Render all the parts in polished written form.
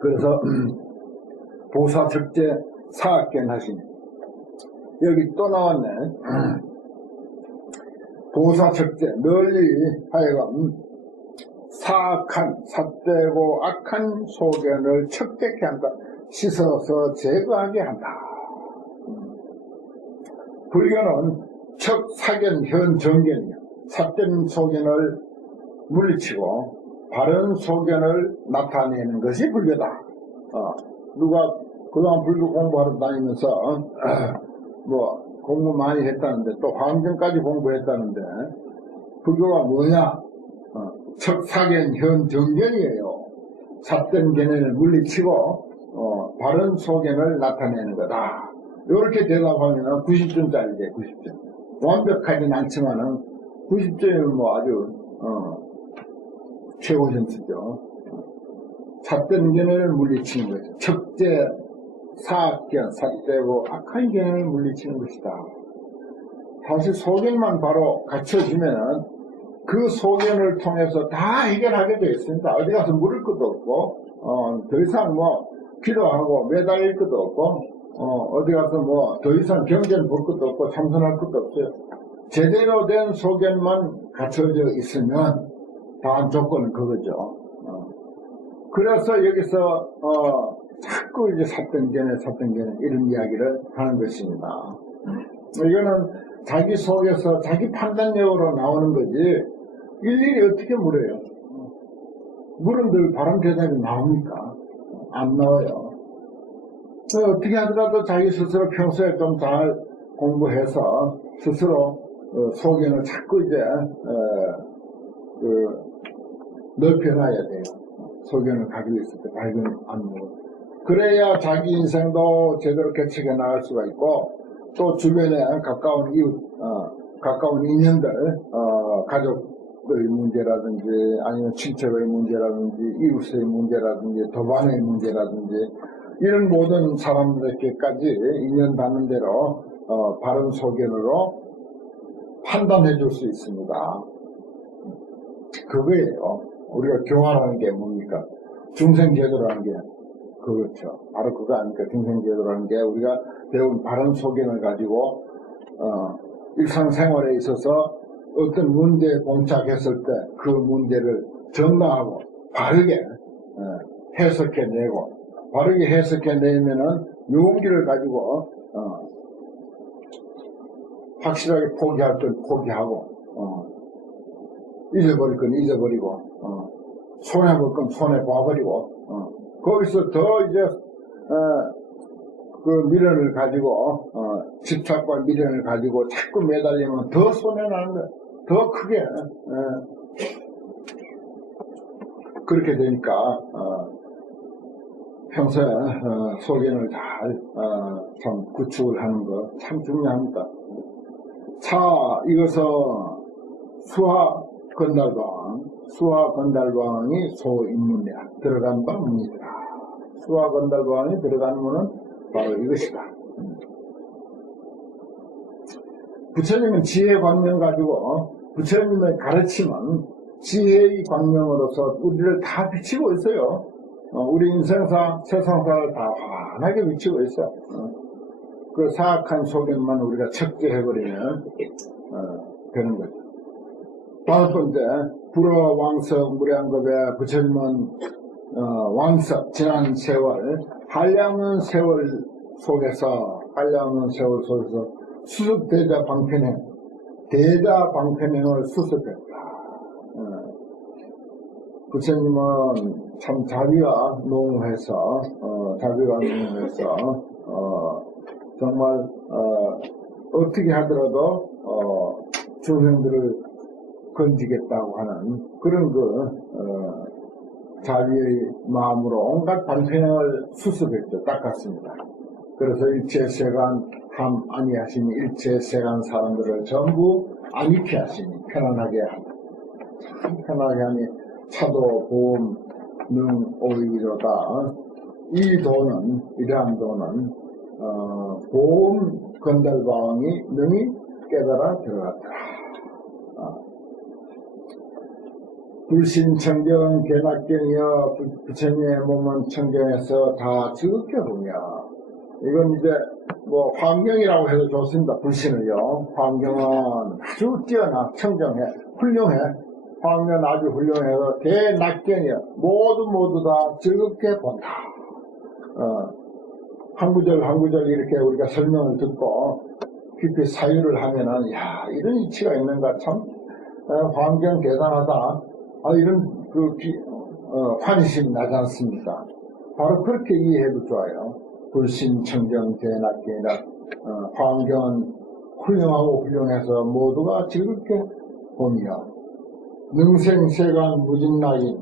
그래서 보사적재 사악견 하시니 여기 또 나왔네. 보사적재 널리 하여금 사악한 삿되고 악한 소견을 척되게 한다. 씻어서 제거하게 한다. 불교는 척, 사견, 현, 정견이야. 삿된 소견을 물리치고 바른 소견을 나타내는 것이 불교다. 누가 그동안 불교 공부하러 다니면서 뭐 공부 많이 했다는데 또 화엄경까지 공부했다는데 불교가 뭐냐? 척, 사견, 현, 정견이에요. 삿된 견해를 물리치고 바른 소견을 나타내는 거다. 이렇게 대답하면 90점짜리지, 90점. 완벽하진 않지만은 90점이면 뭐 아주 최고 점수죠. 삿된 견해를 물리치는 거죠. 척제, 사악견, 삿되고 악한 견해를 물리치는 것이다. 사실 소견만 바로 갖춰지면은 그 소견을 통해서 다 해결하게 되어 있습니다. 어디 가서 물을 것도 없고, 더 이상 뭐 기도하고 매달릴 것도 없고, 어디 가서 뭐 더 이상 경전 볼 것도 없고 참선할 것도 없어요. 제대로 된 소견만 갖춰져 있으면 다음 조건은 그거죠. 그래서 여기서 자꾸 이제 삿된 견해 이런 이야기를 하는 것입니다. 이거는 자기 속에서 자기 판단력으로 나오는 거지 일일이 어떻게 물어요? 물은 늘 바른 대답이 나옵니까? 안 나와요. 어떻게 하더라도 자기 스스로 평소에 좀 잘 공부해서 스스로 소견을 자꾸 이제 넓혀놔야 돼요. 소견을 가지고 있을 때 밝은 안목을. 그래야 자기 인생도 제대로 개척해 나갈 수가 있고 또 주변에 가까운 이웃, 가까운 인연들, 가족의 문제라든지 아니면 친척의 문제라든지 이웃의 문제라든지 도반의 문제라든지 이런 모든 사람들에게까지 인연 닿는 대로 바른 소견으로 판단해 줄 수 있습니다. 그거예요. 우리가 교화라는 게 뭡니까? 중생제도라는 게 그렇죠. 바로 그거 아닙니까? 중생제도라는 게 우리가 배운 바른 소견을 가지고 일상생활에 있어서 어떤 문제에 봉착했을 때 그 문제를 정당하고 바르게 해석해내고 바르게 해석해내면은 용기를 가지고 확실하게 포기할 건 포기하고 잊어버릴 건 잊어버리고 손해볼 건 손해봐버리고 거기서 더 이제 그 미련을 가지고 집착과 미련을 가지고 자꾸 매달리면 더 손해나는 거야. 더 크게 그렇게 되니까 평소에 소견을 잘 참 구축을 하는 거 참 중요합니다. 자, 이것은 수하 건달방이 소인문이야. 들어간 바 문이더라. 수하 건달방이 들어간 문은 바로 이것이다. 부처님은 지혜 광명 가지고 부처님의 가르침은 지혜의 광명으로서 우리를 다 비치고 있어요. 우리 인생사, 세상사를 다 환하게 비치고 있어. 그 사악한 소견만 우리가 척제해버리면 되는 거죠. 다섯 번째, 불어 왕석 무량겁에 부처님은 왕석, 지난 세월, 한량은 세월 속에서 수습대자 방편행, 대자 방편행을 수습했다. 부처님은 참 자비가 농후해서 정말 어떻게 하더라도 중생들을 건지겠다고 하는 그런 자비의 마음으로 온갖 방편행을 수습했죠. 닦았습니다. 그래서 일체세간 함 아니하시니 일체세간 사람들을 전부 안익게 하시니 편안하게 하니 차도 보험 능 오이로다. 이러한 도는 보험 건달방이 능히 깨달아 들어갔더라. 불신청경 개낙경이여 부처님의 몸은 청경에서 다 지극게 보며 이건 이제 뭐 환경이라고 해도 좋습니다. 불신을요. 환경은 아주 뛰어나 청정해 훌륭해. 환경은 아주 훌륭해서 개낙경이여 모두 다 즐겁게 본다. 한 구절 한 구절 이렇게 우리가 설명을 듣고 깊이 사유를 하면은 야 이런 이치가 있는가 참 환경 대단하다. 이런 환심이 나지 않습니까? 바로 그렇게 이해해도 좋아요. 불신청정 대낙경이라 환경은 훌륭하고 훌륭해서 모두가 즐겁게 보며 능생세간 무진낙인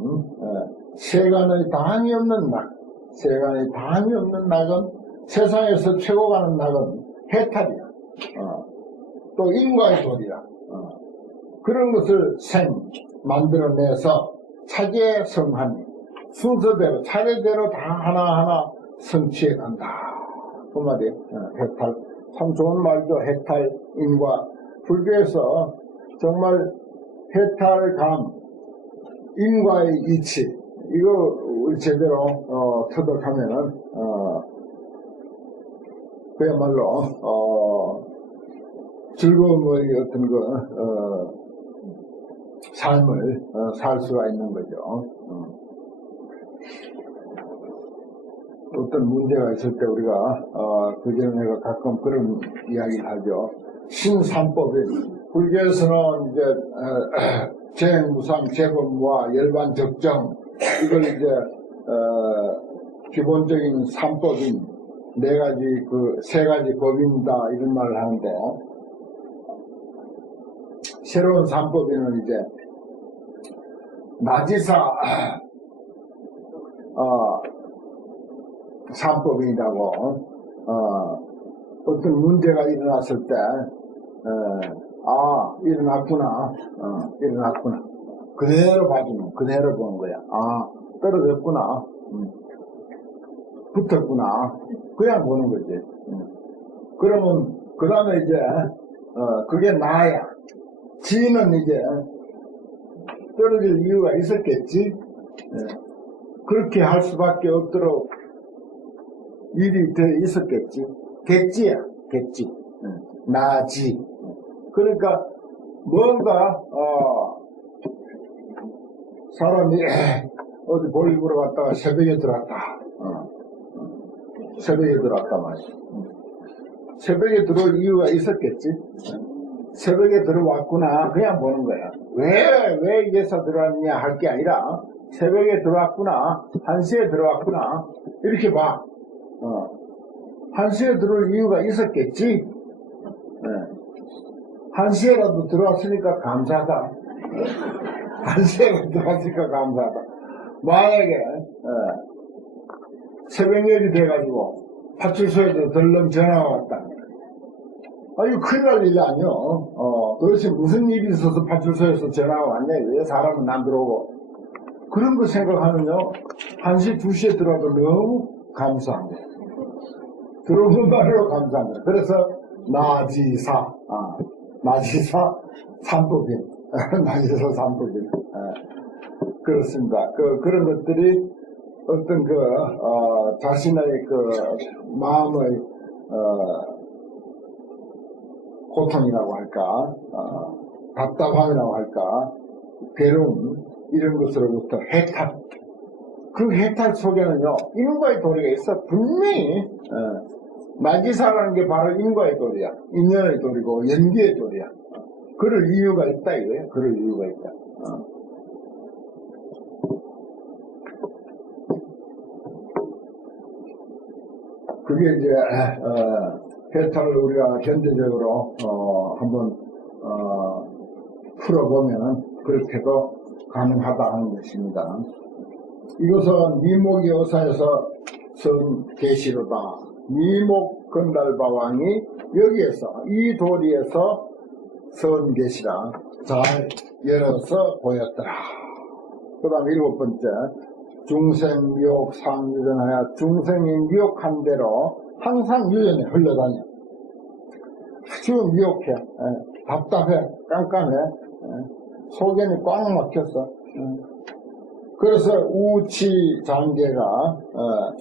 세간의 다함이 없는 낙 세간의 다함이 없는 낙은 세상에서 최고 가는 낙은 해탈이야. 또 인과의 도리야. 그런 것을 만들어내서 차제 성하니 순서대로 차례대로 다 하나하나 성취해 간다. 그 말이에요. 해탈. 참 좋은 말이죠. 해탈, 인과. 불교에서 정말 해탈감, 인과의 이치, 이거 우리 제대로 터득하면은 그야말로 즐거움의 어떤 삶을 살 수가 있는 거죠. 어떤 문제가 있을 때 우리가 그전에 내가 가끔 그런 이야기를 하죠. 신삼법인 불교에서는 이제 재행무상, 재범무와 열반적정 이걸 이제 기본적인 삼법인 세 가지 법인다 이런 말을 하는데 새로운 삼법인은 이제 나지사 삼법인이라고 어떤 문제가 일어났을 때 일어났구나 그대로 봐주는 그대로 보는 거야. 떨어졌구나 붙었구나 그냥 보는 거지. 그러면 그 다음에 이제 그게 나야. 지는 이제 떨어질 이유가 있었겠지. 그렇게 할 수밖에 없도록 일이 돼 있었겠지. 겠지야, 겠지. 나지. 그러니까 뭔가 사람이 어디 볼일 보러 갔다가 새벽에 들어왔다. 새벽에 들어왔다 말이야. 새벽에 들어올 이유가 있었겠지. 새벽에 들어왔구나 그냥 보는 거야. 왜 이제서 들어왔냐 할 게 아니라 새벽에 들어왔구나 1시에 들어왔구나 이렇게 봐. 1시에 들어올 이유가 있었겠지. 1시에라도 들어왔으니까 감사하다. 1시에라도 들어왔으니까 감사하다. 만약에 새벽녘이 돼가지고 파출소에도 덜렁 전화가 왔다. 이거 큰일 날 일이 아니요. 도대체 무슨 일이 있어서 파출소에서 전화가 왔냐, 왜 사람은 안 들어오고. 그런 거 생각하면요, 1시, 2시에 들어와도 너무 감사합니다. 들어온 것만으로 감사합니다. 그래서, 나지사 삼법인. 나지사 삼법인. 그렇습니다. 그런 것들이 어떤 자신의 마음의, 고통이라고 할까, 답답함이라고 할까, 괴로움, 이런 것으로부터 해탈. 그 해탈 속에는요, 인과의 도리가 있어. 분명히, 나지사라는 게 바로 인과의 도리야. 인연의 도리고, 연기의 도리야. 그럴 이유가 있다, 이거예요. 그럴 이유가 있다. 그게 이제, 해탈을 우리가 현대적으로 한번 풀어보면 그렇게도 가능하다 하는 것입니다. 이것은 미목이 어사에서 선 계시로다. 미목 건달바왕이 여기에서 이 도리에서 선 계시라 잘 열어서 보였더라. 그 다음 7번째 중생 미혹 상유전하여 중생이 미혹한 대로 항상 유전에 흘러다녀. 아주 미혹해. 답답해. 깜깜해. 속에는 꽉 막혔어. 그래서 우치장계가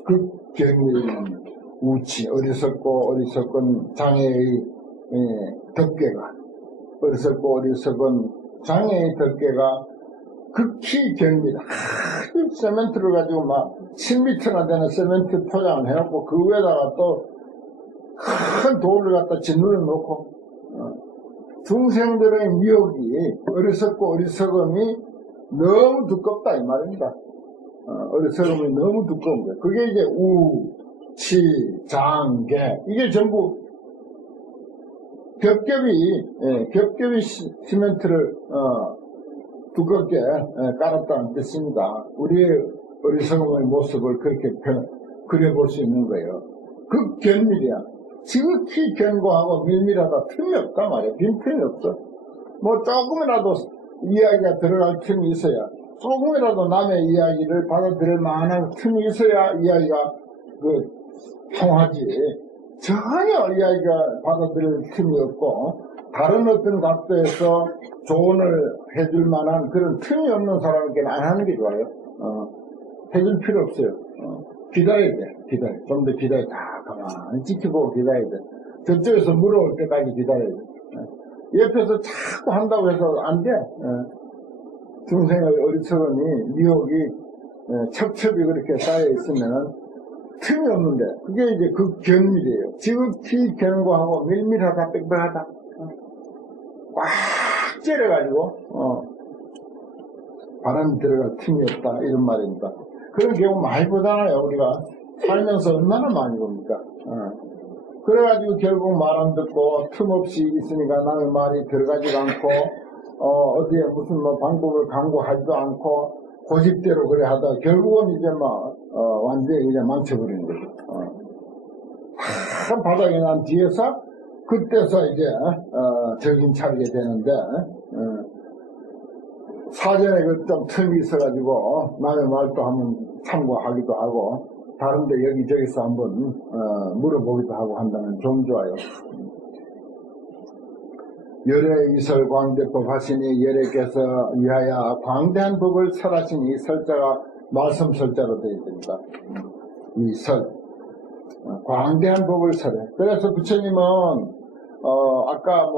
극경밀한 우치, 어리석고 어리석은 장애의 덮개가, 어리석고 어리석은 장애의 덮개가 극히 경밀, 아주 세멘트를 가지고 막 10m나 되는 세멘트 포장을 해놓고 그 위에다가 또 큰 돌을 갖다 짓눌러 놓고 중생들의 미혹이, 어리석고 어리석음이 너무 두껍다 이 말입니다. 어리석음이 너무 두꺼운 거예요. 그게 이제 우치장계, 이게 전부 겹겹이 시멘트를 두껍게 깔았다는 뜻입니다. 우리의 어리석음의 모습을 그렇게 그려볼 수 있는 거예요. 극견밀이야. 지극히 견고하고 밀밀하다. 틈이 없단 말이야. 빈틈이 없어. 뭐 조금이라도 이야기가 들어갈 틈이 있어야, 조금이라도 남의 이야기를 받아들일 만한 틈이 있어야 이야기가 통하지. 전혀 이야기가 받아들일 틈이 없고, 다른 어떤 각도에서 조언을 해줄 만한 그런 틈이 없는 사람에게는 안 하는 게 좋아요. 해줄 필요 없어요. 기다려야 돼. 좀 더 기다려. 다 가만히 지켜보고 기다려야 돼. 저쪽에서 물어올 때까지 기다려야 돼. 옆에서 자꾸 한다고 해서 안 돼. 중생의 어리석음이, 미혹이 첩첩이 그렇게 쌓여 있으면 틈이 없는데, 그게 이제 극견밀이에요. 지극히 견고하고 밀밀하다, 빽빽하다. 꽉 째려가지고 바람이 들어갈 틈이 없다, 이런 말입니다. 그런 경우 많이 보잖아요. 우리가 살면서 얼마나 많이 봅니까? 그래가지고 결국 말 안 듣고 틈없이 있으니까 남의 말이 들어가지도 않고 어디에 무슨 뭐 방법을 강구하지도 않고 고집대로 그래 하다가 결국은 이제 완전히 이제 망쳐버리는 거죠. 한 바닥에 난 뒤에서 그때서 이제 정신 차리게 되는데, 사전에 그 좀 틈이 있어가지고 남의 말도 한번 참고하기도 하고 다른데 여기저기서 한번 물어보기도 하고 한다면 좀 좋아요. 열애 이설 광대법 하시니, 열애께서 위하여 광대한 법을 설하시니, 설자가 말씀 설자로 되어 있습니다. 이 설, 광대한 법을 설해. 그래서 부처님은 아까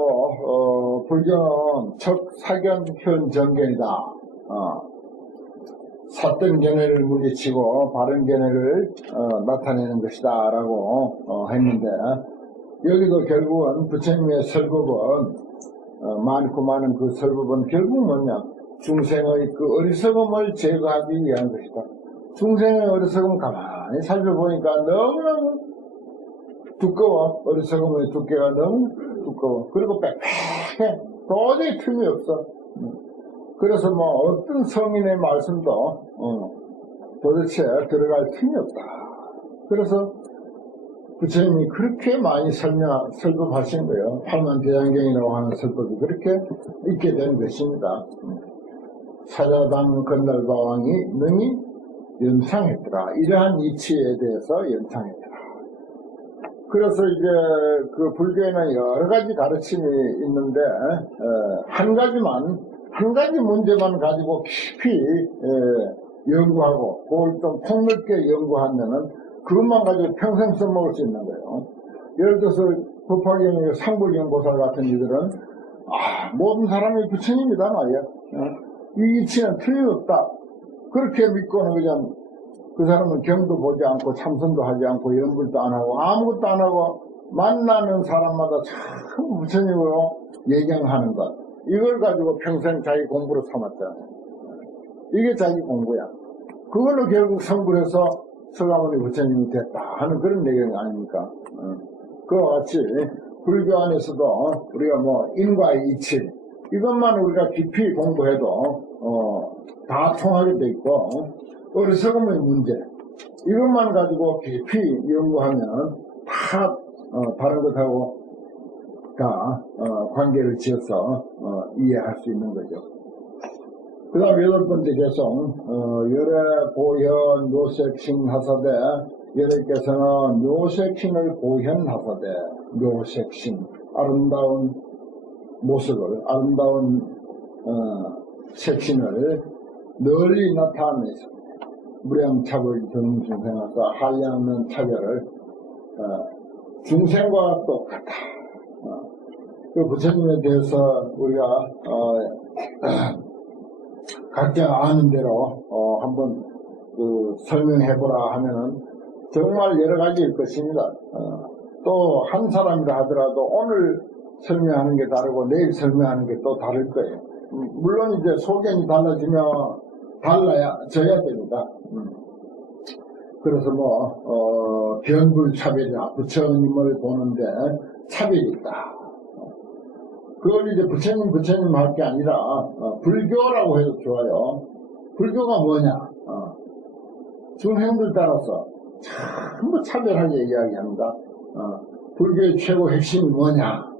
불교는 척, 사견, 현, 정견이다. 삿된 견해를 물리치고 바른 견해를 나타내는 것이다 라고 했는데, 여기도 결국은 부처님의 설법은 많고 많은 그 설법은 결국 뭐냐, 중생의 그 어리석음을 제거하기 위한 것이다. 중생의 어리석음 가만히 살펴보니까 너무너무 두꺼워. 어리석음의 두께가 너무 두꺼워. 그리고 빽빽해. 도저히 틈이 없어. 그래서 어떤 성인의 말씀도 도대체 들어갈 틈이 없다. 그래서 부처님이 그렇게 많이 설법하신 거예요. 팔만대장경이라고 하는 설법이 그렇게 있게 된 것입니다. 사자당 건달바왕이 능히 연창했더라. 이러한 이치에 대해서 연창했더라. 그래서 이제 그 불교에는 여러 가지 가르침이 있는데, 한 가지 문제만 가지고 깊이 연구하고 그걸 좀 폭넓게 연구하면은 그것만 가지고 평생 써먹을 수 있는 거예요. 예를 들어서 법화경의 상불경보살 같은 이들은 모든 사람이 부처님이다 말이야. 이 이치는 틀림없다. 그렇게 믿고는 그냥 그 사람은 경도 보지 않고 참선도 하지 않고 연불도 안 하고 아무것도 안 하고 만나는 사람마다 참 부처님으로 예경하는 것, 이걸 가지고 평생 자기 공부로 삼았잖아. 이게 자기 공부야. 그걸로 결국 성불해서 서가모니 부처님이 됐다 하는 그런 내용이 아닙니까? 그와 같이 불교 안에서도 우리가 인과의 이치, 이것만 우리가 깊이 공부해도 다 통하게 돼 있고, 어리석음의 문제, 이것만 가지고 깊이 연구하면 다 다른 것하고 다 관계를 지어서 이해할 수 있는 거죠. 그 다음 8번째 개성, 열애 보현 묘색신 하사대, 열애께서는 묘색신을 보현하사대, 묘색신, 아름다운 모습을, 아름다운 색신을 널리 나타나면서 무량차별 등중생에서 한량없는 차별을 중생과 똑같다. 그 부처님에 대해서 우리가 각자 아는 대로 한번 설명해보라 하면은 정말 여러 가지일 것입니다. 또 한 사람이라 하더라도 오늘 설명하는 게 다르고 내일 설명하는 게 또 다를 거예요. 물론 이제 소견이 달라지면 달라져야 됩니다. 그래서 변불차별이나 부처님을 보는데 차별이 있다. 그걸 이제 부처님 할 게 아니라 불교라고 해도 좋아요. 불교가 뭐냐? 중생들 따라서 전부 차별하게 이야기합니다. 불교의 최고 핵심이 뭐냐?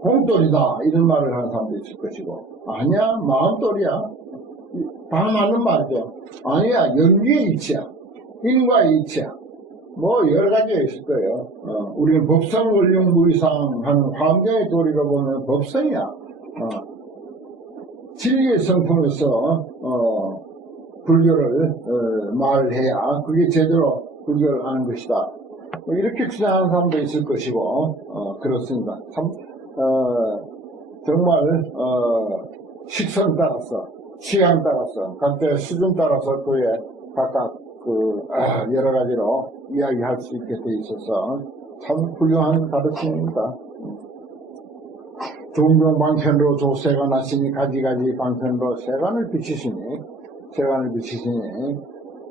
공돌이다 이런 말을 하는 사람도 있을 것이고, 아니야 마음돌이야, 다 맞는 말이죠. 아니야 연기의 이치야, 인과의 이치야, 여러 가지가 있을 거예요. 우리는 법성 원룡무의상 하는 환경의 도리가 보면 법성이야. 진리의 성품에서 불교를 말해야 그게 제대로 불교를 하는 것이다. 이렇게 주장하는 사람도 있을 것이고, 그렇습니다. 참 정말 식성 따라서, 취향 따라서, 각자의 수준 따라서 그에 각각 여러 가지로 이야기할 수 있게 돼 있어서 참 훌륭한 가르침입니다. 종종 방편으로 조세가 나시니 가지가지 방편으로 세간을 비치시니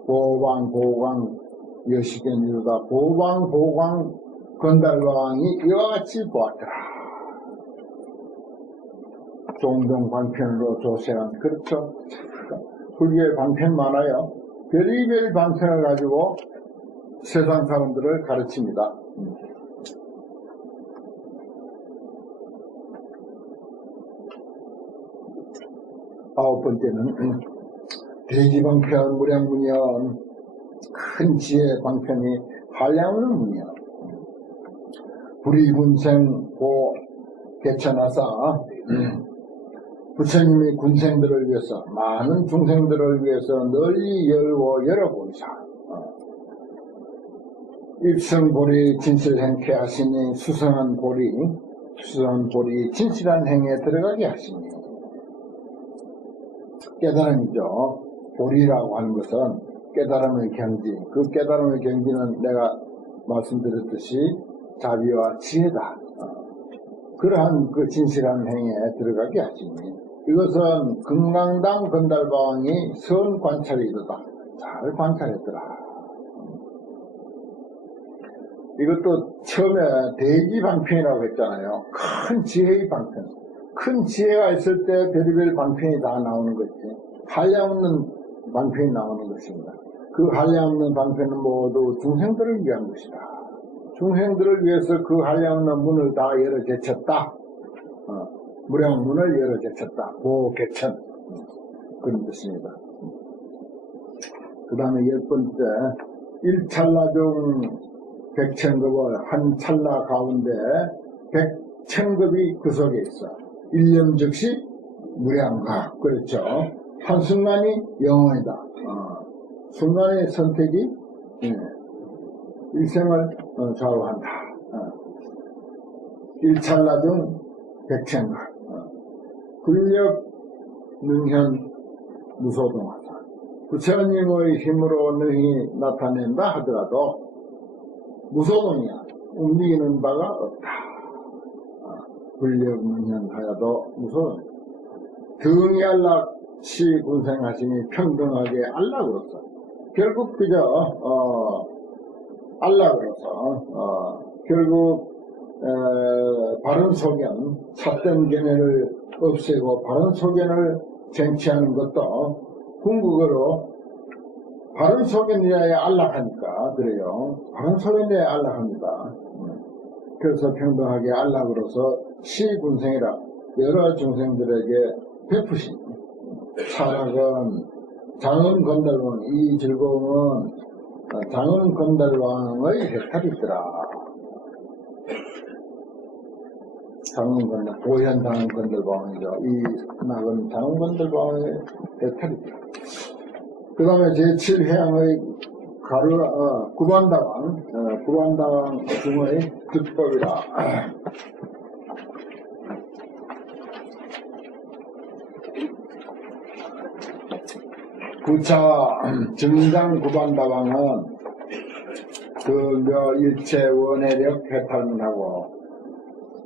보방 여시견 이루다 보방 건달왕이 이와 같이 보았더라. 종종 방편으로 조세가, 그렇죠. 불교의 방편 많아요. 별의별 방편을 가지고 세상 사람들을 가르칩니다. 아홉 번째는 대지방편 무량문연, 큰 지혜 방편이 한량없는 문연. 불의군생 고 개천하사 부처님이 군생들을 위해서, 많은 중생들을 위해서 널리 열고 열어보이사 일성보리 진실행케 하시니 수성한 보리 진실한 행에 들어가게 하시니, 깨달음이죠. 보리라고 하는 것은 깨달음의 경지, 그 깨달음의 경지는 내가 말씀드렸듯이 자비와 지혜다. 그러한 그 진실한 행에 들어가게 하시니, 이것은 극랑당 건달방이 선 관찰에 이르다. 잘 관찰했더라. 이것도 처음에 대지방편이라고 했잖아요. 큰 지혜의 방편. 큰 지혜가 있을 때 별의별 방편이 다 나오는 것이, 한량없는 방편이 나오는 것입니다. 그 한량없는 방편은 모두 중생들을 위한 것이다. 중생들을 위해서 그 한량없는 문을 다 열어 제쳤다. 무량문을 열어 제쳤다. 보개천, 그런 뜻입니다. 그 다음에 10번째, 일찰나중 백천급을, 한 찰나 가운데 백천급이 그 속에 있어. 일념 즉시 무량각, 그렇죠. 한순간이 영원이다. 순간의 선택이 일생을 좌우한다. 일찰나중 백천각, 근력 능현 무소동하다. 부처님의 힘으로 능히 나타낸다 하더라도 무소동이야. 움직이는 바가 없다. 근력 능현하여도 무소동. 등이 안락시 군생하시니 평등하게 안락으로서, 결국 그저 안락으로서 결국 바른 소견, 삿된 견해를 없애고 바른 소견을 쟁취하는 것도 궁극으로 바른 소견이어야 안락하니까 그래요. 바른 소견이어야 안락합니다. 그래서 평등하게 안락으로서 시군생이라 여러 중생들에게 베푸신 차락은 장은 건달왕, 이 즐거움은 장은 건달왕의 혜택이더라. 장흥건들, 보현 장흥건들방이죠. 이 낙은 장흥건들방의 대탈이죠. 그 다음에 제7해양의 구반다왕 중의 득법이라. 부차 증장 구반다왕은 일체 원해력 해탈문하고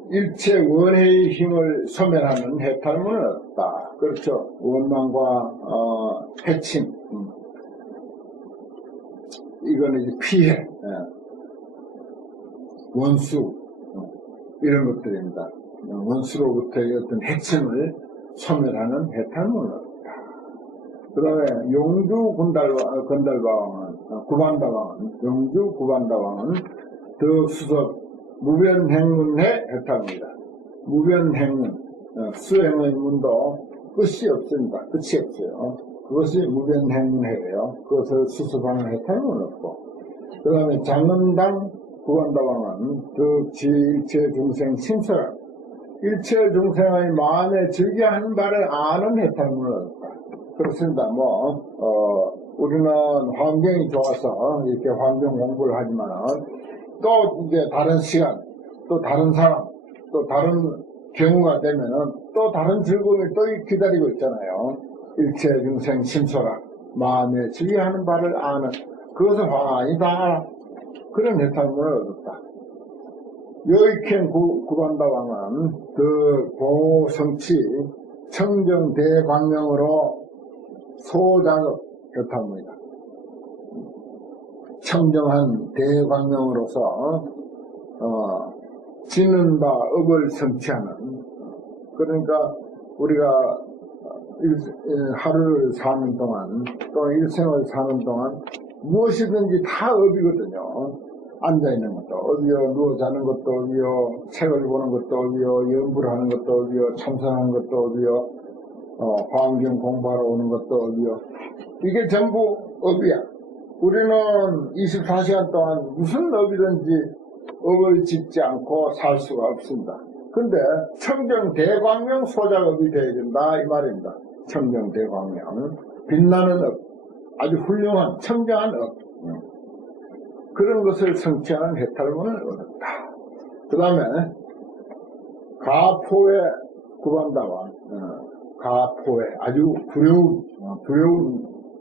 일체 원해의 힘을 소멸하는 해탈문은 없다. 그렇죠. 원망과 해침, 이거는 이제 피해, 원수, 이런 것들입니다. 원수로부터의 어떤 해침을 소멸하는 해탈문은 없다. 그 다음에 용주 건달바왕은, 용주 구반다왕은 덕수석 무변행문의 해탈문이다. 무변행문, 수행의 문도 끝이 없습니다. 끝이 없어요. 그것이 무변행문해예요. 그것을 수습하는 해탈문은 없고. 그 다음에 장엄당 구반다왕은 덕지일체 중생 심서라. 일체 중생의 마음에 즐겨하는 바를 아는 해탈문은 없다. 그렇습니다. 우리는 환경이 좋아서 이렇게 환경 공부를 하지만은 또 이제 다른 시간, 또 다른 사람, 또 다른 경우가 되면은 또 다른 즐거움이 또 기다리고 있잖아요. 일체 중생 심소라. 마음에 즐겨하는 바를 아는, 그것을 환히 다 알아. 그런 해탈문을 얻었다. 여익행 구반다왕은 고성치 청정대광명으로 소작업 해탈문이다. 청정한 대광명으로서 지는 바 업을 성취하는, 그러니까 우리가 하루를 사는 동안 또 일생을 사는 동안 무엇이든지 다 업이거든요. 앉아있는 것도 업이요, 누워 자는 것도 업이요, 책을 보는 것도 업이요, 연구를 하는 것도 업이요, 참선하는 것도 업이요, 환경 공부하러 오는 것도 업이요. 이게 전부 업이야. 우리는 24시간 동안 무슨 업이든지 업을 짓지 않고 살 수가 없습니다. 근데 청정대광명 소작업이 되어야 된다 이 말입니다. 청정대광명, 빛나는 업, 아주 훌륭한 청정한 업, 그런 것을 성취하는 해탈문을 얻었다. 그 다음에 가포의 구반다왕, 가포의 아주 두려운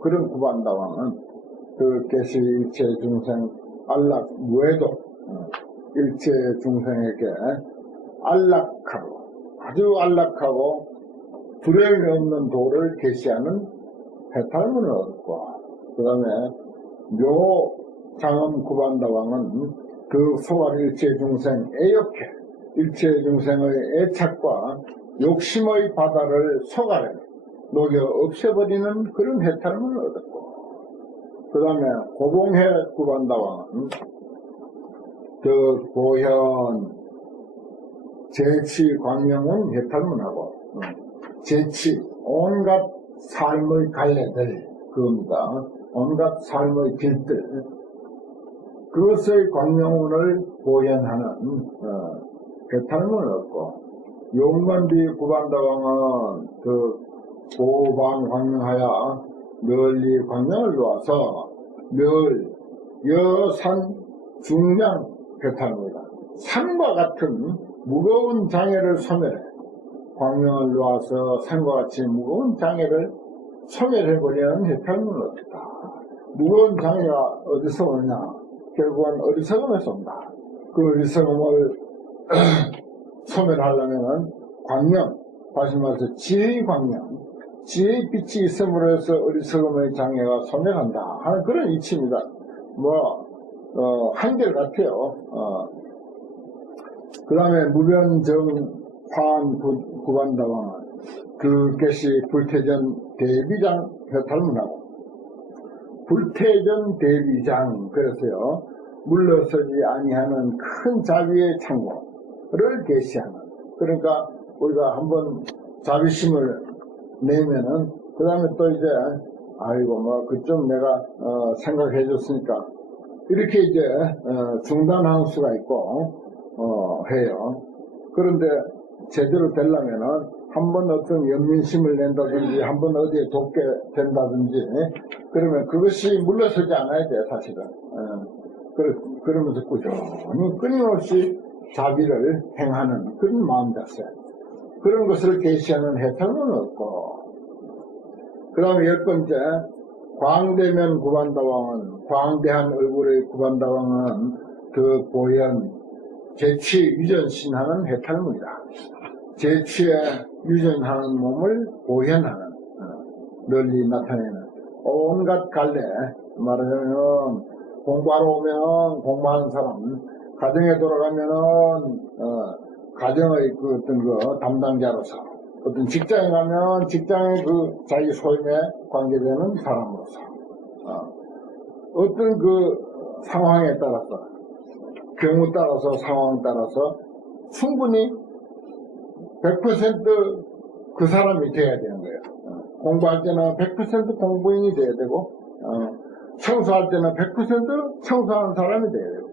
그런 구반다왕은 께시 일체 중생 안락 무해도, 일체 중생에게 안락하고 아주 안락하고 두려움이 없는 도를 계시하는 해탈문을 얻고, 그 다음에 묘장엄 구반다왕은 소활 일체 중생 애욕해, 일체 중생의 애착과 욕심의 바다를 속아내 녹여 없애버리는 그런 해탈문을 얻었고, 그 다음에 고봉해 구반다왕은 보현 제치 광명은 해탈문하고, 제치 온갖 삶의 갈래들, 그겁니다. 온갖 삶의 길들, 그것의 광명운을 보현하는 해탈문을 얻고, 용만비 구반다왕은 보방 광명하여 멸리 광명을 놓아서 여산 중량 해탈문이다. 산과 같은 무거운 장애를 소멸해, 광명을 놓아서 산과 같이 무거운 장애를 소멸해버리는 해탈문을 얻었다. 무거운 장애가 어디서 오느냐? 결국은 어리석음에서 온다. 그 어리석음을 소멸하려면 광명, 다시 말해서 지혜의 광명, 지혜의 빛이 있음으로 해서 어리석음의 장애가 소멸한다 하는 그런 이치입니다. 한결같아요. 그 다음에 무변정환 구반다왕은 그것이 불태전 대비장 해탈문하고, 불태전 대비장, 그래서요, 물러서지 아니하는 큰 자비의 창고를 계시하는, 그러니까 우리가 한번 자비심을 내면은 그 다음에 또 이제 그좀 내가 생각해 줬으니까 이렇게 이제 중단할 수가 있고 해요. 그런데 제대로 되려면은 한번 어떤 연민심을 낸다든지 한번 어디에 돕게 된다든지 그러면 그것이 물러서지 않아야 돼 사실은. 그러면서 꾸준히 끊임없이 자비를 행하는 그런 마음 자세, 그런 것을 계시하는 해탈은 없고, 그 다음에 10번째, 광대면 구반다왕은, 광대한 얼굴의 구반다왕은 그 보현 재치 유전신하는 해탈문이다. 재치에 유전하는 몸을 보현하는, 널리 나타내는 온갖 갈래, 말하자면 공부하러 오면 공부하는 사람, 가정에 돌아가면은 가정의 그 어떤 그 담당자로서, 어떤 직장에 가면 직장의 그 자기 소임에 관계되는 사람으로서, 어떤 그 상황에 따라서, 경우 따라서, 상황 따라서 충분히 100% 그 사람이 돼야 되는 거예요. 공부할 때는 100% 공부인이 돼야 되고, 청소할 때는 100% 청소하는 사람이 돼야 되고,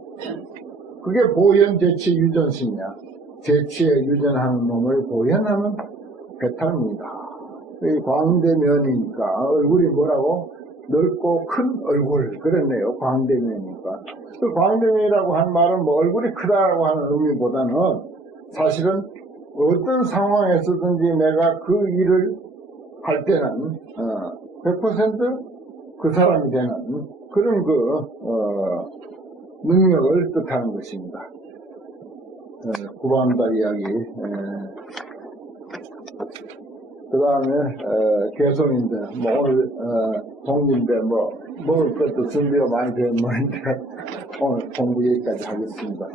그게 보현 재치 유전심이야. 재치에 유전하는 놈을 보현하는 배탈입니다. 광대면이니까 얼굴이 뭐라고? 넓고 큰 얼굴 그랬네요. 광대면이니까. 그 광대면이라고 한 말은 뭐 얼굴이 크다라고 하는 의미보다는 사실은 어떤 상황에서든지 내가 그 일을 할 때는 100% 그 사람이 되는 그런 능력을 뜻하는 것입니다. 구반다 이야기. 그 다음에 개성인데 오늘 동기인데 먹을 것도 준비가 많이 된 모인데 오늘 공부 여기까지 하겠습니다.